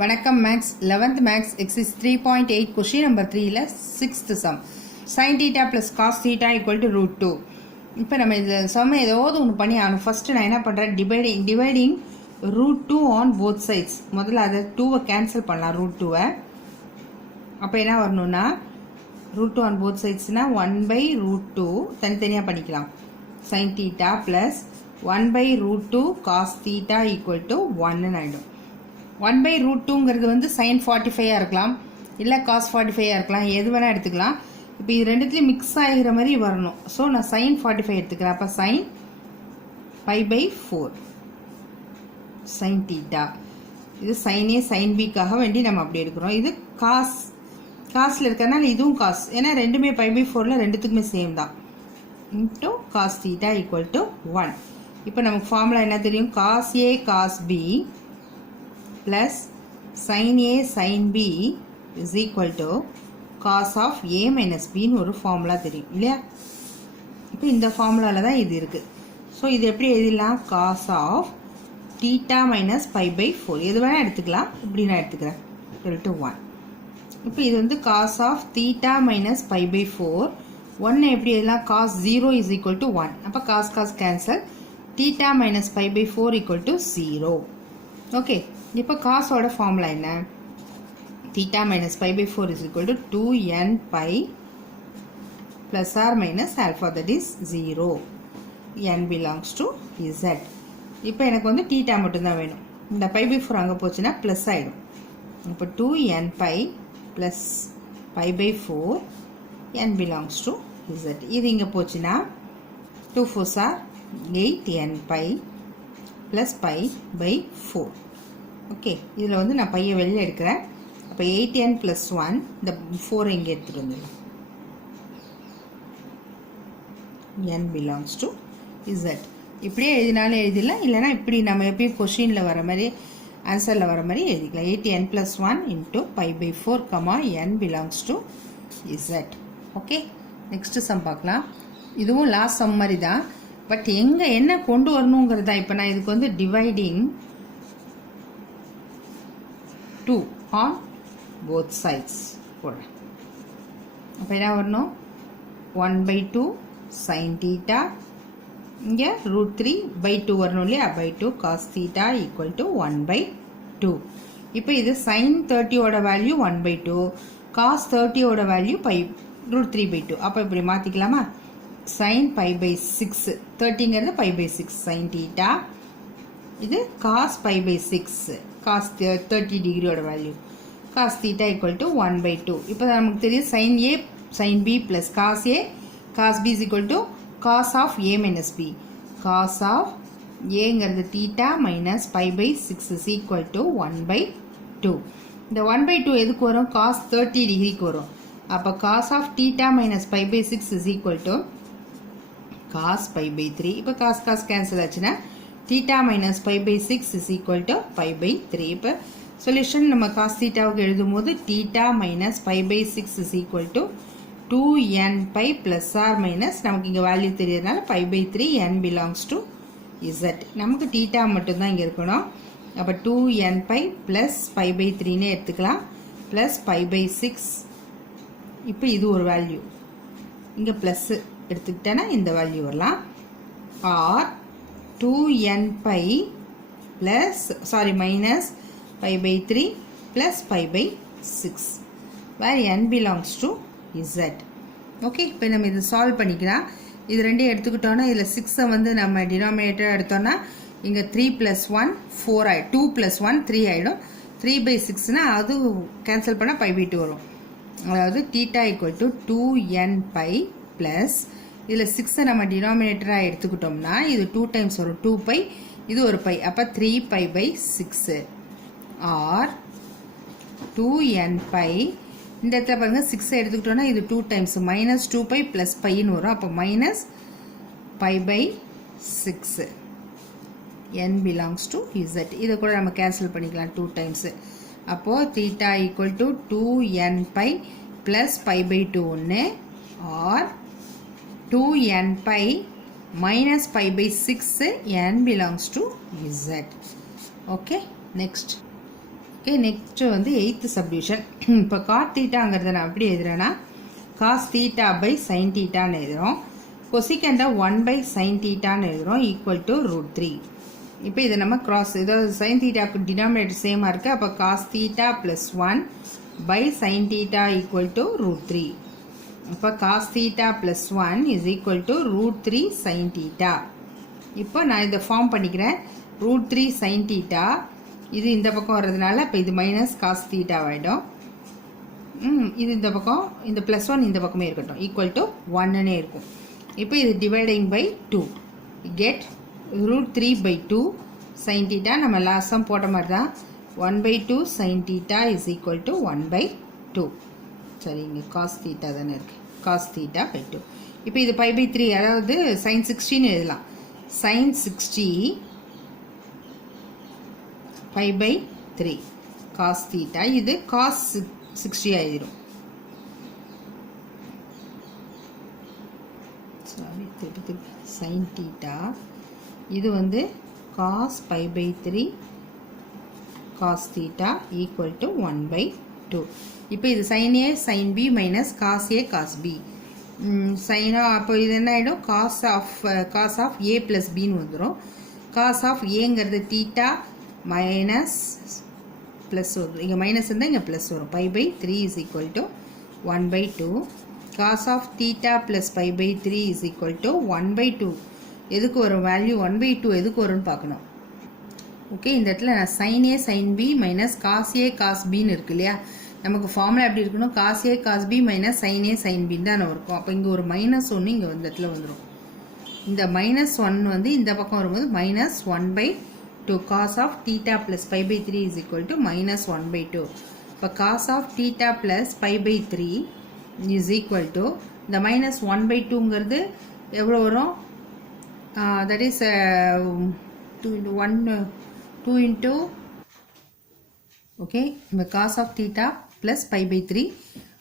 வணக்கம் maths 11th maths exercise 3.8 question number 3ல 6th sum sin θ plus cos θ equal to root 2. இப்போ நம்ம இந்த சம் ஏதாவது ஒன்று பண்ணி ஆகணும். ஃபஸ்ட்டு நான் என்ன பண்ணுறேன், dividing root 2 on both sides. முதல்ல அதை 2வை கேன்சல் பண்ணலாம், root 2வை. அப்போ என்ன வரணும்னா root 2 on both sidesனா 1 by root 2 தனித்தனியாக பண்ணிக்கலாம். sin θ plus 1 by root 2 cos θ equal to 1 ஆகிடும். 1 by root 2ங்கிறது வந்து sin 45 இருக்கலாம், இல்லை cos 45 இருக்கலாம், எது வேணால் எடுத்துக்கலாம். இப்போ இது ரெண்டுத்துலேயும் மிக்ஸ் ஆகிற மாதிரி வரணும். ஸோ நான் sin 45 எடுத்துக்கிறேன். அப்போ sin pi by 4 sin θ. இது sin A sin Bக்காக வேண்டி நம்ம அப்படி எடுக்கிறோம். இது காஸில் இருக்கிறதுனால இதுவும் காஸ், ஏன்னா ரெண்டுமே pi by 4ல் ரெண்டுத்துக்குமே சேம் தான். Into cos θ equal to 1. இப்போ நமக்கு ஃபார்முலா என்ன தெரியும், cos A cos B plus sin A sin B is equal to cos of A minus B ன்னு ஒரு ஃபார்முலா தெரியும் இல்லையா. இப்போ இந்த ஃபார்முலாவில் தான் இது இருக்குது. ஸோ இது எப்படி எழுதிடலாம், cos of θ minus pi by 4 எது வேணால் எடுத்துக்கலாம். இப்படி நான் எடுத்துக்கிறேன் equal to 1. இப்போ இது வந்து cos of θ minus pi by 4 1 எப்படி எழுதலாம், cos 0 is equal to 1. அப்போ cos cancel, θ minus pi by 4 equal to 0. Okay, இப்போ காஸோட ஃபார்முலா என்ன, θ minus pi by 4 is equal to 2n pi plus or minus alpha, that is 0. n belongs to z. இப்போ எனக்கு வந்து θ மட்டும்தான் வேணும். இந்த pi by 4 அங்கே போச்சுன்னா ப்ளஸ் ஆகிடும். இப்போ 2n pi plus pi by 4 n belongs to z. இது இங்கே போச்சுன்னா 2 4s are 8n pi plus pi by 4. Okay, இதில் வந்து நான் பையை வெளியில் எடுக்கிறேன். அப்போ 8n plus 1 இந்த 4 இங்கே எடுத்துகிட்டு வந்துடலாம். n belongs to z. இப்படியே எழுதினாலும் எழுதிடலாம், இல்லைனா இப்படி நம்ம எப்பயும் கொஷினில் வர மாதிரி ஆன்சரில் வர மாதிரி எழுதிக்கலாம். 8n plus 1 into pi by 4, n belongs to z. Okay, next sum பார்க்கலாம். இதுவும் லாஸ்ட் சம் மாதிரி தான், பட் எங்கே என்ன கொண்டு வரணுங்கிறது தான். இப்போ நான் இதுக்கு வந்து டிவைடிங் 2 on both sides போடுறேன். அப்போ என்ன வரணும், 1 by 2 sin θ, இங்கே √3 by 2 வரணும் இல்லையா, by 2 cos θ equal to 1 by 2. இப்போ இது sin 30 value 1 by 2, cos 30 value √3 by 2. அப்போ இப்படி மாற்றிக்கலாமா, sin pi by 6, 30ங்கிறது pi by 6 sin θ, இது cos pi by 6 cos 30 டிகிரியோட value cos θ equal to 1 by 2. இப்போ நமக்கு தெரியும் sin A sin B plus cos A cos B is equal to cos of A minus B. cos of Aங்கிறது θ minus pi by 6 is equal to 1 by 2. இந்த 1 by 2 எதுக்கு வரும், cos 30 டிகிரிக்கு வரும். அப்போ cos of θ minus pi by 6 is equal to cos pi by 3. இப்போ cos cancel ஆச்சுன்னா θ minus pi by 6 is equal to pi by 3. இப்போ solution நம்ம cos θவுக்கு எழுதும் போது θ minus pi by 6 is equal to 2n pi plus or minus, நமக்கு இங்கே value தெரியறதுனால pi by 3, n belongs to z. நமக்கு θ மட்டும்தான் இங்கே இருக்கணும். அப்போ 2n pi plus pi by 3னே எடுத்துக்கலாம், plus pi by 6. இப்போ இது ஒரு வேல்யூ, இங்கே ப்ளஸ் எடுத்துக்கிட்டேன்னா இந்த வேல்யூ வரலாம். Or 2n pi plus minus pi by 3 plus pi by 6, where n belongs to z. Okay, இப்போ நம்ம இதை சால்வ் பண்ணிக்கலாம். இது ரெண்டையும் எடுத்துக்கிட்டோன்னா இதில் 6 வந்து நம்ம டினாமினேட்டர் எடுத்தோன்னா இங்கே 3 plus 1 4 ஆகிடும், 2 plus 1 3 ஆகிடும். 3 by 6னா அது கேன்சல் பண்ணால் pi by 2 வரும். அதாவது θ equal to 2n pi plus இதில் 6 நம்ம டினாமினேட்டராக எடுத்துக்கிட்டோம்னா இது 2 டைம்ஸ் வரும், 2 pi, இது ஒரு pi, அப்போ 3 pi by 6 R 2n pi. இந்த இடத்துல பாருங்கள் 6 எடுத்துக்கிட்டோம்னா இது 2 டைம்ஸ் மைனஸ் 2 pi ப்ளஸ் பைன்னு வரும். அப்போ minus pi by 6, n belongs to z. இதை கூட நம்ம கேன்சல் பண்ணிக்கலாம் 2 டைம்ஸு. அப்போது θ equal to 2n pi plus pi by 2 ஒன்று R 2n pi minus pi by 6, n belongs to z. Okay, next. Okay, next வந்து 8th subdivision. இப்போ God தீட்டாங்கிறத நான் எப்படி எழுதுறேன்னா காஸ் தீட்டா பை சைன் தீட்டான்னு எழுதுகிறோம். கொசிகண்டை 1 பை சைன் தீட்டான்னு எழுதுகிறோம் equal to √3. இப்போ இதை நம்ம கிராஸ், ஏதாவது சைன் தீட்டாக்கு டினாமினேட்டர் சேமாக இருக்குது. அப்போ cos theta plus 1 by sine theta equal to √3. இப்போ cos theta plus 1 is equal to √3 sine theta. இப்போ நான் இதை ஃபார்ம் பண்ணிக்கிறேன். √3 சைன் தீட்டா இது இந்த பக்கம் வர்றதுனால இப்போ இது மைனஸ் காஸ் தீட்டா ஆகிடும். இது இந்த பக்கம், இந்த ப்ளஸ் 1 இந்த பக்கமே இருக்கட்டும், ஈக்குவல் டு 1ன்னே இருக்கும். இப்போ இது dividing by 2 get √3 by 2 sine theta. நம்ம லாஸ்ட்டாக போட்ட மாதிரி தான் 1/2 sine theta is equal to 1/2. சரி, இங்கே காஸ் தீட்டா தானே இருக்குது, காஸ் தீட்டா பை 2. இப்போ இது π/3, அதாவது சைன் 60ன்னு எழுதலாம். சைன் 60 π/3 காஸ் தீட்டா, இது காஸ் 60 ஆயிடும். சாரி, திருப்பி சைன் தீட்டா இது வந்து cos π/3 cos theta equal to 1/2. இப்போ இது sine A sine B minus cos A cos B சைனா. அப்போ இது என்ன ஆகிடும், காஸ் ஆஃப் ஏ ப்ளஸ் பின்னு வந்துடும். காஸ் ஆஃப் ஏங்கிறது தீட்டா மைனஸ் ப்ளஸ் வரும், இங்கே மைனஸ் இருந்தால் இங்கே ப்ளஸ் வரும். π/3 is equal to 1/2. Cos of theta plus π/3 is equal to 1/2. எதுக்கு வரும் வேல்யூ, 1/2 எதுக்கு வரும்னு பார்க்கணும். ஓகே, இந்த இடத்துல நான் sine A sine B minus cos A cos பின்னு இருக்கு இல்லையா, நமக்கு ஃபார்முலா எப்படி இருக்கணும், cos A cos B minus sine A sine பின்னு தான் இருக்கும். அப்போ இங்கே ஒரு -1 இங்கே வந்து இடத்துல வந்துடும். இந்த -1 வந்து இந்த பக்கம் வரும்போது -1/2 cos of theta plus π/3 is equal to -1/2. இப்போ cos of theta plus π/3 is equal to இந்த -1/2ங்கிறது எவ்வளோ வரும், that is 2 into ஓகே. இப்போ cos of theta plus π/3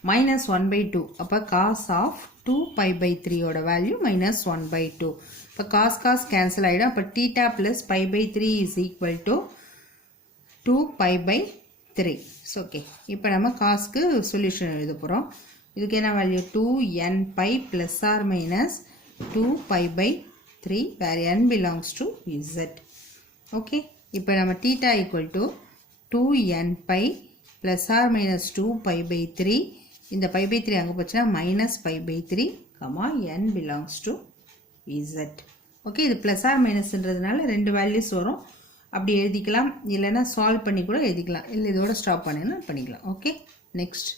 -1/2. அப்போ cos of 2π/3 ஓட வேல்யூ -1/2. இப்போ cos கேன்சல் ஆகிடும். அப்போ theta plus π/3 is equal to 2π/3. Okay, இப்போ நம்ம காஸ்க்கு சொல்யூஷன் எழுத போகிறோம். இதுக்கு என்ன value, 2nπ plus or minus 2π/3 where n belongs to z. Okay, இப்போ நம்ம theta equal to 2nπ plus or minus 2π/3. இந்த π/3 அங்கே போச்சுன்னா -π/3, n belongs to z. Okay, இது ப்ளஸ் ஆர் மைனஸ்ன்றதுனால 2 வேல்யூஸ் வரும். அப்படி எழுதிக்கலாம், இல்லைன்னா சால்வ் பண்ணி கூட எழுதிக்கலாம், இல்லை இதோட ஸ்டாப் பண்ணிக்கலாம். Okay, next